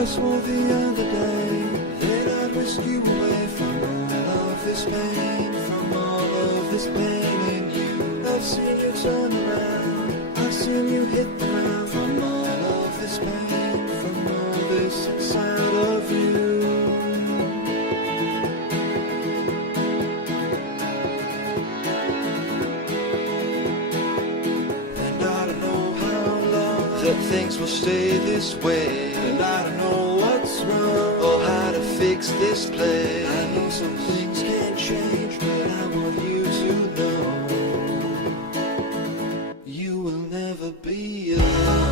I swore the other day that I'd risk you away from all of this pain, from all of this pain in you. I've seen you turn around, I've seen you hit the ground, from all of this pain, from all this inside of you. That things will stay this way, and I don't know what's wrong or how to fix this place. I know some things can't change, but I want you to know you will never be alone.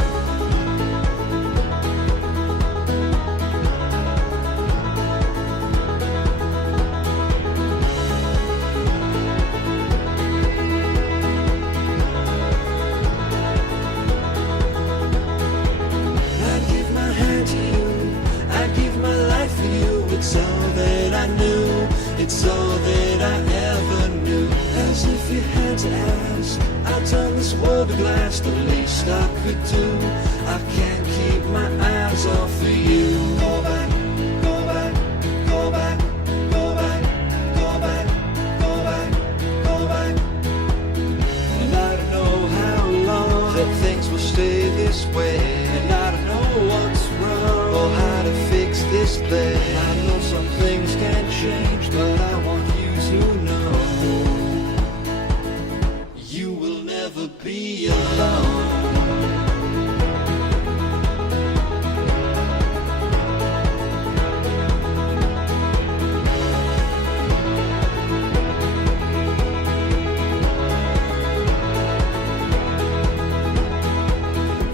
It's all that I knew, it's all that I ever knew. As if you had to ask, I'd turn this world to glass, the least I could do. I can't keep my eyes off of you. Go back, go back, go back, go back, go back, go back, go back. And I don't know how long that things will stay this way, and I don't know what's wrong or how to fix this place. I know some things can't change, but I want you to know you will never be alone.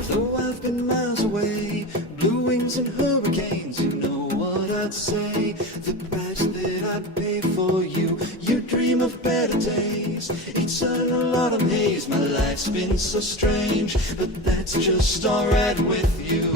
Though I've been miles away, blue wings and hurricanes, you know what I'd say. The price that I'd pay for you, you dream of better days. It's an autumn haze, my life's been so strange, but that's just alright with you.